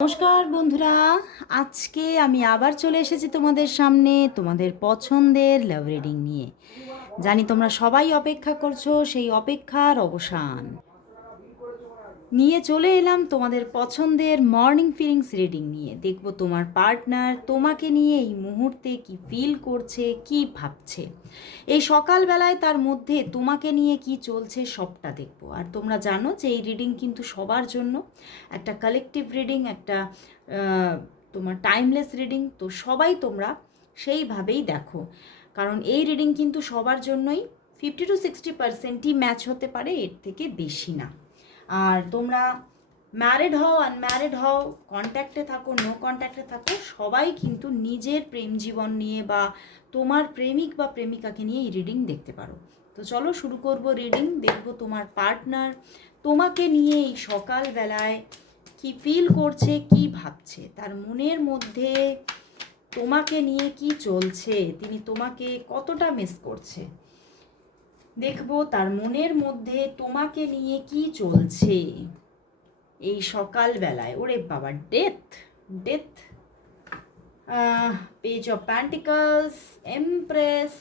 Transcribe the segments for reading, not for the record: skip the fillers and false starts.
নমস্কার বন্ধুরা, আজকে আমি আবার চলে এসেছি তোমাদের সামনে তোমাদের পছন্দের লাভ রিডিং নিয়ে। জানি তোমরা সবাই অপেক্ষা করছো, সেই অপেক্ষার অবসান নিয়ে চলে এলাম তোমাদের পছন্দের মর্নিং ফিলিংস রিডিং নিয়ে। দেখবো তোমার পার্টনার তোমাকে নিয়ে এই মুহূর্তে কি ফিল করছে, কি ভাবছে, এই সকালবেলায় তার মধ্যে তোমাকে নিয়ে কি চলছে সবটা দেখবো। আর তোমরা জানো যে এই রিডিং কিন্তু সবার জন্য একটা কালেকটিভ রিডিং, একটা তোমার টাইমলেস রিডিং। তো সবাই তোমরা সেইভাবেই দেখো, কারণ এই রিডিং কিন্তু সবার জন্যই 50-60%ই ম্যাচ হতে পারে, এর থেকে বেশি না। আর তোমরা ম্যারিড হও, আনম্যারিড হও, কন্ট্যাক্টে থাকো, নো কন্ট্যাক্টে থাকো, সবাই কিন্তু নিজের প্রেম জীবন নিয়ে বা তোমার প্রেমিক বা প্রেমিকাকে নিয়ে এই রিডিং দেখতে পারো। তো চলো শুরু করব রিডিং। দেখবো তোমার পার্টনার তোমাকে নিয়ে এই সকালবেলায় কি ফিল করছে, কি ভাবছে, তার মনের মধ্যে তোমাকে নিয়ে কি চলছে, তিনি তোমাকে কতটা মিস করছে। দেখবো তার মনের মধ্যে তোমাকে নিয়ে কি চলছে এই সকালবেলায়। ওরে বাবা, death, death, page of pentacles, empress,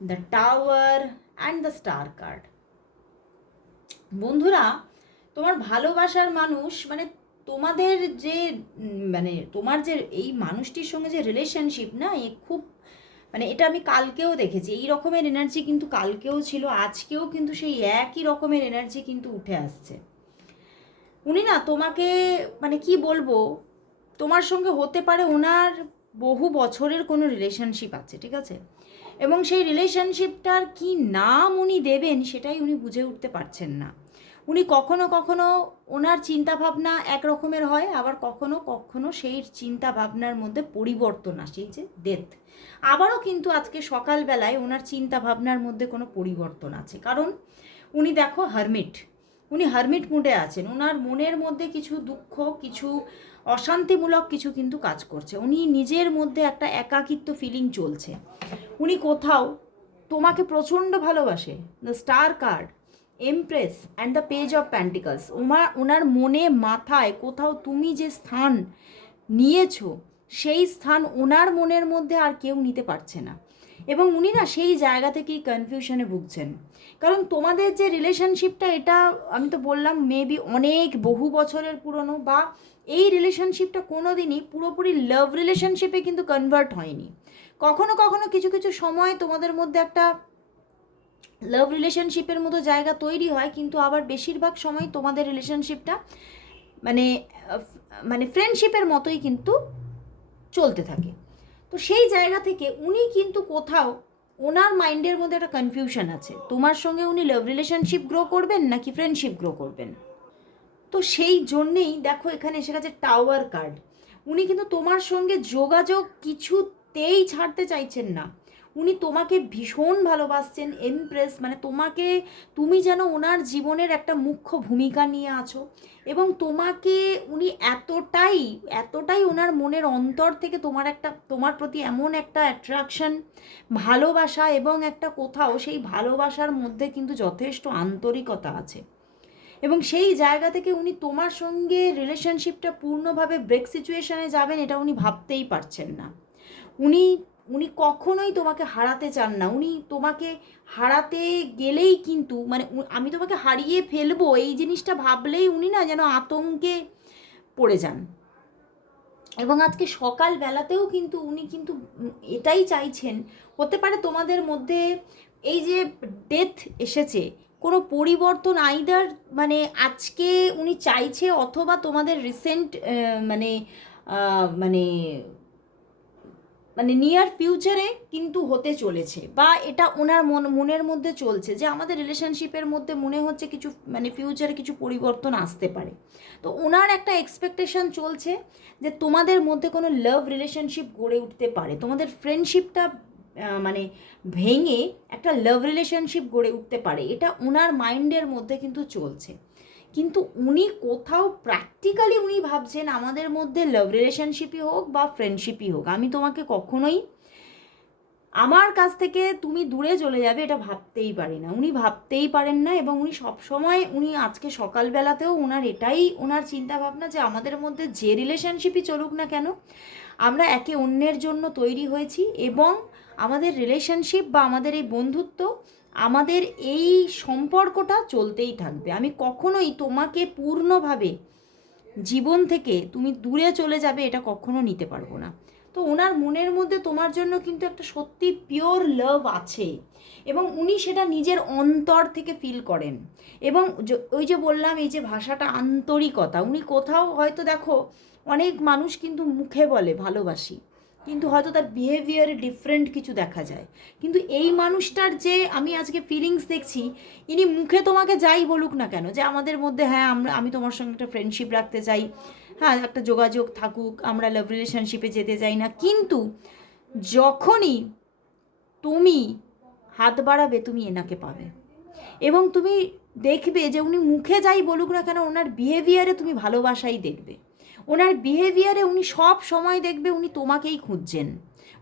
the tower and the star card. বন্ধুরা, তোমার ভালোবাসার মানুষ মানে তোমাদের যে মানে তোমার যে এই মানুষটির সঙ্গে যে রিলেশনশিপ না, এ খুব মানে এটা আমি কালকেও দেখেছি, এই রকমের এনার্জি কিন্তু কালকেও ছিল, আজকেও কিন্তু সেই একই রকমের এনার্জি কিন্তু উঠে আসছে। উনি না তোমাকে মানে কি বলবো, তোমার সঙ্গে হতে পারে ওনার বহু বছরের কোনো রিলেশনশিপ আছে, ঠিক আছে, এবং সেই রিলেশনশিপটার কি নাম উনি দেবেন সেটাই উনি বুঝে উঠতে পারছেন না। উনি কখনো কখনো ওনার চিন্তাভাবনা একরকমের হয়, আবার কখনো কখনো সেই চিন্তাভাবনার মধ্যে পরিবর্তন আসে, এই যে ডেথ। আবারও কিন্তু আজকে সকালবেলায় ওনার চিন্তাভাবনার মধ্যে কোনো পরিবর্তন আছে, কারণ উনি দেখো হারমিট, উনি হারমিট মুডে আছেন। ওনার মনের মধ্যে কিছু দুঃখ, কিছু অশান্তিমূলক কিছু কিন্তু কাজ করছে। উনি নিজের মধ্যে একটা একাকিত্ব ফিলিং চলছে। উনি কোথাও তোমাকে প্রচণ্ড ভালোবাসে। The star card, empress and the page of pentacles. ওনার মনে মাথায় কোথাও তুমি যে স্থান নিয়েছো, সেই স্থান ওনার মনের মধ্যে আর কেউ নিতে পারছে না, এবং উনি না সেই জায়গা থেকেই কনফিউশনে ভুগছেন। কারণ তোমাদের যে রিলেশনশিপটা, এটা আমি তো বললাম মেবি অনেক বহু বছরের পুরনো, বা এই রিলেশনশিপটা কোনো দিনই পুরোপুরি লাভ রিলেশনশিপে কিন্তু কনভার্ট হয়নি। কখনো কখনো কিছু কিছু সময় তোমাদের মধ্যে একটা লাভ রিলেশনশিপের মতো জায়গা তৈরি হয়, কিন্তু আবার বেশিরভাগ সময় তোমাদের রিলেশনশিপটা মানে মানে ফ্রেন্ডশিপের মতোই কিন্তু চলতে থাকে। তো সেই জায়গা থেকে উনি কিন্তু কোথাও ওনার মাইন্ডের মধ্যে একটা কনফিউশন আছে, তোমার সঙ্গে উনি লাভ রিলেশনশিপ গ্রো করবেন নাকি ফ্রেন্ডশিপ গ্রো করবেন। তো সেই জন্যেই দেখো এখানে এসে গেছে টাওয়ার কার্ড। উনি কিন্তু তোমার সঙ্গে যোগাযোগ কিছুতেই ছাড়তে চাইছেন না। উনি তোমাকে ভীষণ ভালোবাসছেন। এমপ্রেস মানে তোমাকে, তুমি যেন ওনার জীবনের একটা মুখ্য ভূমিকা নিয়ে আছো, এবং তোমাকে উনি এতটাই এতটাই ওনার মনের অন্তর থেকে তোমার প্রতি এমন একটা অ্যাট্রাকশন, ভালোবাসা, এবং একটা কোথাও সেই ভালোবাসার মধ্যে কিন্তু যথেষ্ট আন্তরিকতা আছে, এবং সেই জায়গা থেকে উনি তোমার সঙ্গে রিলেশনশিপটা পূর্ণভাবে ব্রেক সিচুয়েশনে যাবেন এটা উনি ভাবতেই পারছেন না। উনি উনি কখনোই তোমাকে হারাতে চান না। উনি তোমাকে হারাতে গেলেই কিন্তু মানে আমি তোমাকে হারিয়ে ফেলবো এই জিনিসটা ভাবলেই উনি না যেন আতঙ্কে পড়ে যান। এবং আজকে সকালবেলাতেও কিন্তু উনি কিন্তু এটাই চাইছেন। হতে পারে তোমাদের মধ্যে এই যে ডেথ এসেছে, কোনো পরিবর্তন আইদার মানে আজকে উনি চাইছে, অথবা তোমাদের রিসেন্ট মানে মানে মানে নিয়ার ফিউচারে কিন্তু হতে চলেছে, বা এটা ওনার মনের মধ্যে চলছে যে আমাদের রিলেশনশিপের মধ্যে মনে হচ্ছে কিছু মানে ফিউচারে কিছু পরিবর্তন আসতে পারে। তো ওনার একটা এক্সপেকটেশন চলছে যে তোমাদের মধ্যে কোনো লাভ রিলেশনশিপ গড়ে উঠতে পারে, তোমাদের ফ্রেন্ডশিপটা মানে ভেঙে একটা লাভ রিলেশনশিপ গড়ে উঠতে পারে, এটা ওনার মাইন্ডের মধ্যে কিন্তু চলছে। কিন্তু উনি কোথাও প্র্যাকটিক্যালি উনি ভাবছেন আমাদের মধ্যে লাভ রিলেশনশিপই হোক বা ফ্রেন্ডশিপই হোক, আমি তোমাকে কখনোই আমার কাছ থেকে তুমি দূরে চলে যাবে এটা ভাবতেই পারি না, উনি ভাবতেই পারেন না। এবং উনি সবসময়, উনি আজকে সকালবেলাতেও ওনার এটাই ওনার চিন্তাভাবনা যে আমাদের মধ্যে যে রিলেশনশিপই চলুক না কেন, আমরা একে অন্যের জন্য তৈরি হয়েছি এবং আমাদের রিলেশনশিপ বা আমাদের এই বন্ধুত্ব, আমাদের এই সম্পর্কটা চলতেই থাকবে। আমি কখনোই তোমাকে পূর্ণভাবে জীবন থেকে তুমি দূরে চলে যাবে এটা কখনো নিতে পারবো না। তো ওনার মনের মধ্যে তোমার জন্য কিন্তু একটা সত্যি পিওর লাভ আছে এবং উনি সেটা নিজের অন্তর থেকে ফিল করেন। এবং ওই যে বললাম, এই যে ভাষাটা আন্তরিকতা, উনি কোথাও হয়তো দেখো অনেক মানুষ কিন্তু মুখে বলে ভালোবাসি, কিন্তু হয়তো তার বিহেভিয়ারে ডিফারেন্ট কিছু দেখা যায়। কিন্তু এই মানুষটার যে আমি আজকে ফিলিংস দেখছি, ইনি মুখে তোমাকে যাই বলুক না কেন যে আমাদের মধ্যে হ্যাঁ আমি তোমার সঙ্গে একটা ফ্রেন্ডশিপ রাখতে চাই, হ্যাঁ একটা যোগাযোগ থাকুক, আমরা লাভ রিলেশনশিপে যেতে চাই না, কিন্তু যখনই তুমি হাত বাড়াবে তুমি এনাকে পাবে। এবং তুমি দেখবে যে উনি মুখে যাই বলুক না কেন, ওনার বিহেভিয়ারে তুমি ভালোবাসাই দেখবে। ওনার বিহেভিয়ারে উনি সব সময় দেখবে উনি তোমাকেই খুঁজছেন,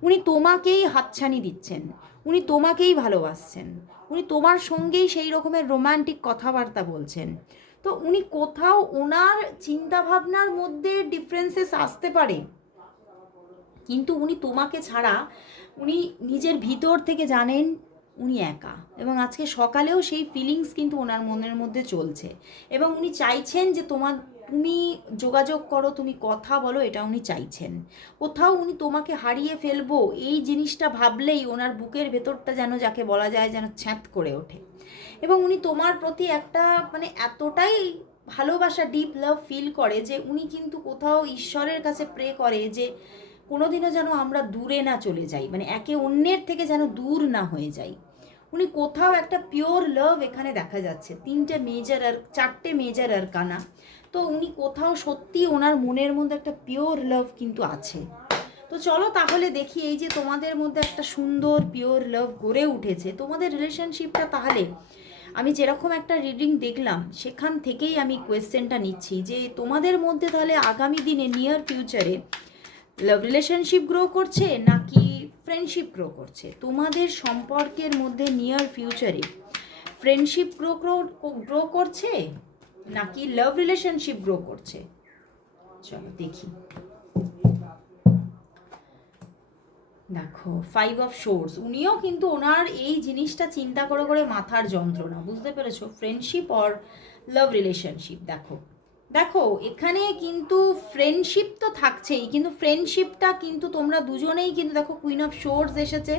উনি তোমাকেই হাতছানি দিচ্ছেন, উনি তোমাকেই ভালোবাসছেন, উনি তোমার সঙ্গেই সেই রকমের রোম্যান্টিক কথাবার্তা বলছেন। তো উনি কোথাও ওনার চিন্তাভাবনার মধ্যে ডিফারেন্সেস আসতে পারে, কিন্তু উনি তোমাকে ছাড়া, উনি নিজের ভিতর থেকে জানেন উনি একা। এবং আজকে সকালেও সেই ফিলিংস কিন্তু ওনার মনের মধ্যে চলছে এবং উনি চাইছেন যে তুমি যোগাযোগ করো, তুমি কথা বলো, এটা উনি চাইছেন। কোথাও উনি তোমাকে হারিয়ে ফেলবো এই জিনিসটা ভাবলেই ওনার বুকের ভেতরটা যেন, যাকে বলা যায়, যেন ছ্যাঁত করে ওঠে। এবং উনি তোমার প্রতি একটা মানে এতটাই ভালোবাসা, ডিপ লাভ ফিল করে যে উনি কিন্তু কোথাও ঈশ্বরের কাছে প্রে করে যে কোনোদিনও যেন আমরা দূরে না চলে যাই, মানে একে অন্যের থেকে যেন দূর না হয়ে যাই। উনি কোথাও একটা পিওর লাভ এখানে দেখা যাচ্ছে, 4টে মেজর আর কানা। তো উনি কোথাও সত্যি ওনার মনের মধ্যে একটা পিওর লাভ কিন্তু আছে। তো চলো তাহলে দেখি, এই যে তোমাদের মধ্যে একটা সুন্দর পিওর লাভ গড়ে উঠেছে, তোমাদের রিলেশনশিপটা তাহলে আমি যেরকম একটা রিডিং দেখলাম সেখান থেকেই আমি কোয়েশ্চেনটা নিচ্ছি যে তোমাদের মধ্যে তাহলে আগামী দিনে নিয়ার ফিউচারে লাভ রিলেশনশিপ গ্রো করছে নাকি ফ্রেন্ডশিপ গ্রো করছে? তোমাদের সম্পর্কের মধ্যে নিয়ার ফিউচারে ফ্রেন্ডশিপ গ্রো করছে নাকি লাভ রিলেশনশিপ গ্রো করছে? চলো দেখি। দেখো 5 অফ সোর্স, উনিও কিন্তু ওনার এই জিনিসটা চিন্তা করে করে মাথার যন্ত্রণা, বুঝতে পেরেছো? Friendship or love relationship. দেখো দেখো এখানে কিন্তু ফ্রেন্ডশিপ তো থাকছেই, কিন্তু ফ্রেন্ডশিপটা কিন্তু তোমরা দুজনেই কিন্তু দেখো কুইন অফ সোর্স এসেছে,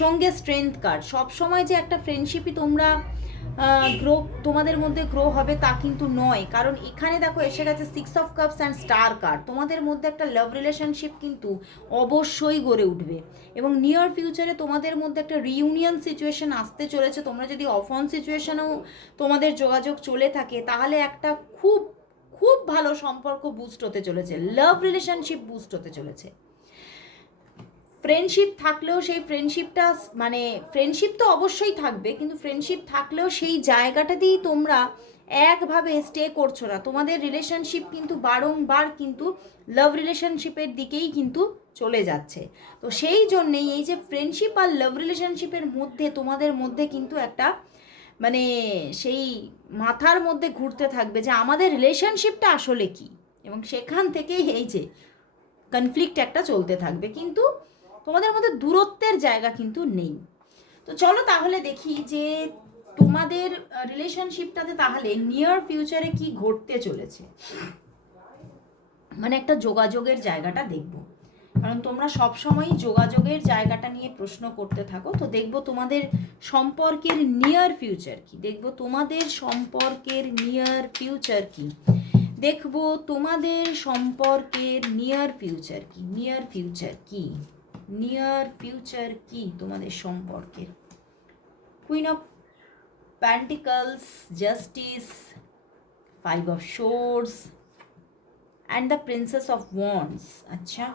সঙ্গে স্ট্রেংথ কার্ড। সবসময় যে একটা ফ্রেন্ডশিপই তোমরা গ্রো, তোমাদের মধ্যে গ্রো হবে তা কিন্তু নয়, কারণ এখানে দেখো এসে গেছে 6 of cups and star card. তোমাদের মধ্যে একটা লাভ রিলেশনশিপ কিন্তু অবশ্যই গড়ে উঠবে এবং নিয়ার ফিউচারে তোমাদের মধ্যে একটা রিইউনিয়ন সিচুয়েশন আসতে চলেছে। তোমরা যদি অফ অন সিচুয়েশনেও তোমাদের যোগাযোগ চলে থাকে তাহলে একটা খুব খুব ভালো সম্পর্ক বুস্ট হতে চলেছে, লাভ রিলেশনশিপ বুস্ট হতে চলেছে। ফ্রেন্ডশিপ থাকলেও সেই ফ্রেন্ডশিপটা, মানে ফ্রেন্ডশিপ তো অবশ্যই থাকবে, কিন্তু ফ্রেন্ডশিপ থাকলেও সেই জায়গাটাতেই তোমরা একভাবে স্টে করছো না, তোমাদের রিলেশনশিপ কিন্তু বারংবার কিন্তু লাভ রিলেশনশিপের দিকেই কিন্তু চলে যাচ্ছে। তো সেই জন্যেই এই যে ফ্রেন্ডশিপ আর লাভ রিলেশনশিপের মধ্যে তোমাদের মধ্যে কিন্তু একটা মানে সেই মাথার মধ্যে ঘুরতে থাকবে যে আমাদের রিলেশনশিপটা আসলে কি, এবং সেখান থেকেই এই যে কনফ্লিক্ট একটা চলতে থাকবে, কিন্তু তোমাদের মধ্যে দূরত্বের জায়গা কিন্তু নেই। তো চলো তাহলে দেখি যে তোমাদের রিলেশনশিপটাতে তাহলে নিয়ার ফিউচারে কি ঘটতে চলেছে, মানে একটা যোগাযোগের জায়গাটা দেখব, কারণ তোমরা সবসময়ই যোগাযোগের জায়গাটা নিয়ে প্রশ্ন করতে থাকো। তো দেখবো তোমাদের সম্পর্কের নিয়ার ফিউচার কি, দেখবো তোমাদের সম্পর্কের নিয়ার ফিউচার কি, দেখবো তোমাদের সম্পর্কের নিয়ার ফিউচার কি, নিয়ার ফিউচার কি, নিয়ার ফিউচার কি তোমাদের সম্পর্কের। Queen of pentacles, justice, 5 of swords and the princess of wands. আচ্ছা,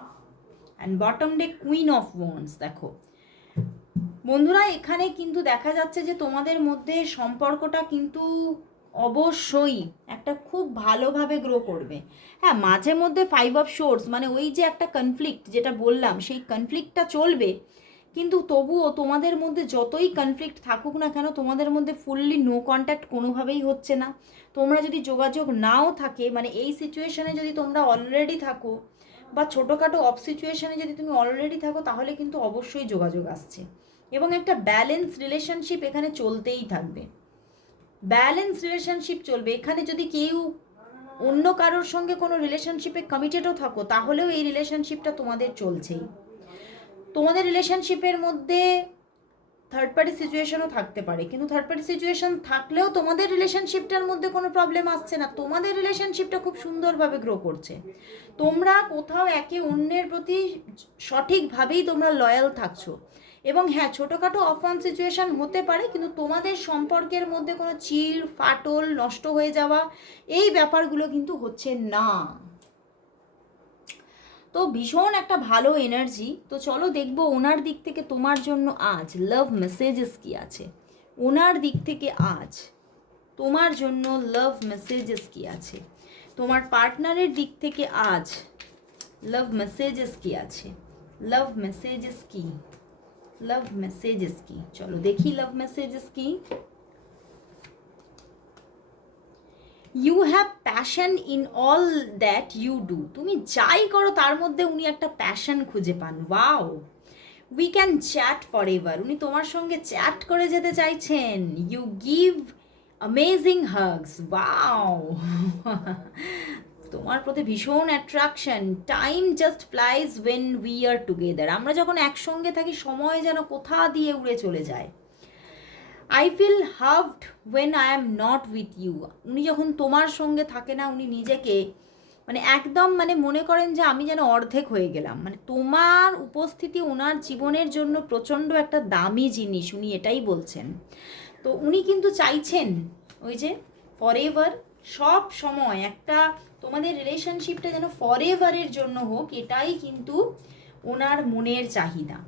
and bottom day queen of wands. দেখো বন্ধুরা এখানে কিন্তু দেখা যাচ্ছে যে তোমাদের মধ্যে সম্পর্কটা কিন্তু অবশ্যই একটা খুব ভালোভাবে গ্রো করবে। হ্যাঁ, মাঝে মধ্যে 5 অফ সোর্স মানে ওই যে একটা কনফ্লিক্ট যেটা বললাম সেই কনফ্লিক্টটা চলবে, কিন্তু তবুও তোমাদের মধ্যে যতই কনফ্লিক্ট থাকুক না কেন, তোমাদের মধ্যে ফুললি নো কন্ট্যাক্ট কোনোভাবেই হচ্ছে না। তোমরা যদি যোগাযোগ নাও থাকে, মানে এই সিচুয়েশনে যদি তোমরা অলরেডি থাকো, বা ছোটোখাটো অফ সিচুয়েশনে যদি তুমি অলরেডি থাকো, তাহলে কিন্তু অবশ্যই যোগাযোগ আসছে। এবং একটা ব্যালেন্স রিলেশনশিপ এখানে চলতেই থাকবে, ব্যালেন্স রিলেশনশিপ চলবে। এখানে যদি কেউ অন্য কারোর সঙ্গে কোনো রিলেশনশিপে কমিটেডও থাকো, তাহলেও এই রিলেশনশিপটা তোমাদের চলছেই। তোমাদের রিলেশনশিপের মধ্যে থার্ড পার্টি সিচুয়েশনও থাকতে পারে, কিন্তু থার্ড পার্টি সিচুয়েশন থাকলেও তোমাদের রিলেশনশিপটার মধ্যে কোনো প্রবলেম আসছে না, তোমাদের রিলেশনশিপটা খুব সুন্দরভাবে গ্রো করছে। তোমরা কোথাও একে অন্যের প্রতি সঠিকভাবেই তোমরা লয়াল থাকছো। এবং হ্যাঁ, ছোটোখাটো অফ অন সিচুয়েশান হতে পারে, কিন্তু তোমাদের সম্পর্কের মধ্যে কোনো চিড় ফাটল নষ্ট হয়ে যাওয়া এই ব্যাপারগুলো কিন্তু হচ্ছে না। তো ভীষণ একটা ভালো এনার্জি। তো চলো দেখবো ওনার দিক থেকে তোমার জন্য আজ লাভ মেসেজেস কি আছে। ওনার দিক থেকে আজ তোমার জন্য লাভ মেসেজেস কি আছে, তোমার পার্টনারের দিক থেকে আজ লাভ মেসেজেস কি আছে। লাভ মেসেজেস কি, লাভ মেসেজেস কি, চলো দেখি লাভ মেসেজেস কি। You have passion in all that you do, তুমি যাই করো তার মধ্যে উনি একটা প্যাশন খুঁজে পান। Wow, we can chat forever, উনি তোমার সঙ্গে চ্যাট করে যেতে চাইছেন। You give amazing hugs, wow তোমার প্রতি ভীষণ attraction. Time just flies when we are together, আমরা যখন একসঙ্গে থাকি সময় যেন কোথা দিয়ে উড়ে চলে যায়। I feel halved when I am not with you, উনি যখন তোমার সঙ্গে থাকে না, উনি নিজেকে মানে একদম মানে মনে করেন যে আমি যেন অর্ধেক হয়ে গেলাম। মানে তোমার উপস্থিতি ওনার জীবনের জন্য প্রচণ্ড একটা দামি জিনিস, উনি এটাই বলছেন। তো উনি কিন্তু চাইছেন ওই যে ফর এভার, সব সময় একটা তোমাদের রিলেশনশিপটা যেন ফর এভারের জন্য হোক, এটাই কিন্তু ওনার মনের চাহিদা।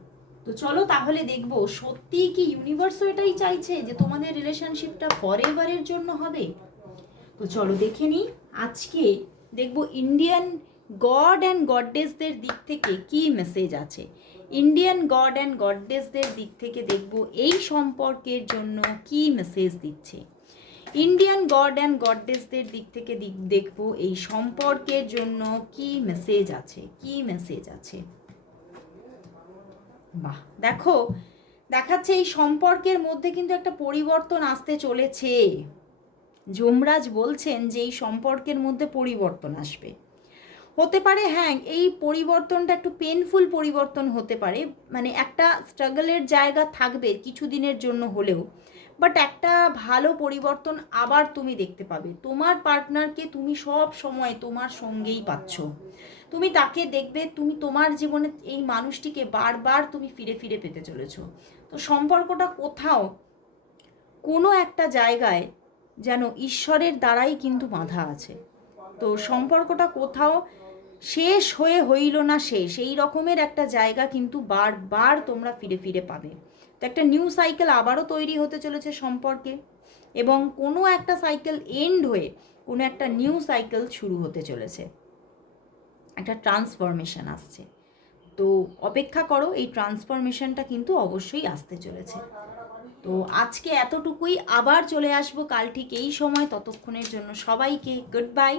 তো চলো তাহলে দেখবো সত্যি কি ইউনিভার্সও এটাই চাইছে যে তোমাদের রিলেশনশিপটা ফর এভারের জন্য হবে। তো চলো দেখে নিই আজকে দেখবো ইন্ডিয়ান গড অ্যান্ড গডডেসদের দিক থেকে কি মেসেজ আছে। ইন্ডিয়ান গড অ্যান্ড গডডেসদের দিক থেকে দেখবো এই সম্পর্কের জন্য কি মেসেজ দিচ্ছে। ইন্ডিয়ান গড অ্যান্ড গডডেসদের দিক থেকে দেখবো এই সম্পর্কের জন্য কি মেসেজ আছে, কি মেসেজ আছে। বাহ, দেখো দেখাচ্ছে এই সম্পর্কের মধ্যে কিন্তু একটা পরিবর্তন আসতে চলেছে। যমরাজ বলছেন যে এই সম্পর্কের মধ্যে পরিবর্তন আসবে। হতে পারে হ্যাঁ, এই পরিবর্তনটা একটু পেনফুল পরিবর্তন হতে পারে, মানে একটা স্ট্রাগলের জায়গা থাকবে কিছুদিনের জন্য হলেও, বাট একটা ভালো পরিবর্তন আবার তুমি দেখতে পাবে। তোমার পার্টনারকে তুমি সব সময় তোমার সঙ্গেই পাচ্ছ, তুমি তাকে দেখবে, তুমি তোমার জীবনে এই মানুষটিকে বারবার তুমি ফিরে ফিরে পেতে চলেছো। তো সম্পর্কটা কোথাও কোনো একটা জায়গায় যেন ঈশ্বরের দ্বারাই কিন্তু বাঁধা আছে। তো সম্পর্কটা কোথাও শেষ হয়ে হইল না শেষ, এই রকমের একটা জায়গা কিন্তু বারবার তোমরা ফিরে ফিরে পাবে। তো একটা নিউ সাইকেল আবারও তৈরি হতে চলেছে সম্পর্কে, এবং কোনো একটা সাইকেল এন্ড হয়ে কোনো একটা নিউ সাইকেল শুরু হতে চলেছে, একটা ট্রান্সফরমেশন আসছে। তো অপেক্ষা করো, এই ট্রান্সফরমেশনটা কিন্তু অবশ্যই আসতে চলেছে। তো আজকে এতটুকুই, আবার চলে আসবো কাল ঠিক এই সময়। ততক্ষণের জন্য সবাইকে গুড বাই,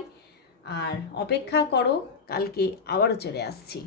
আর অপেক্ষা করো, কালকে আবারও চলে আসছি।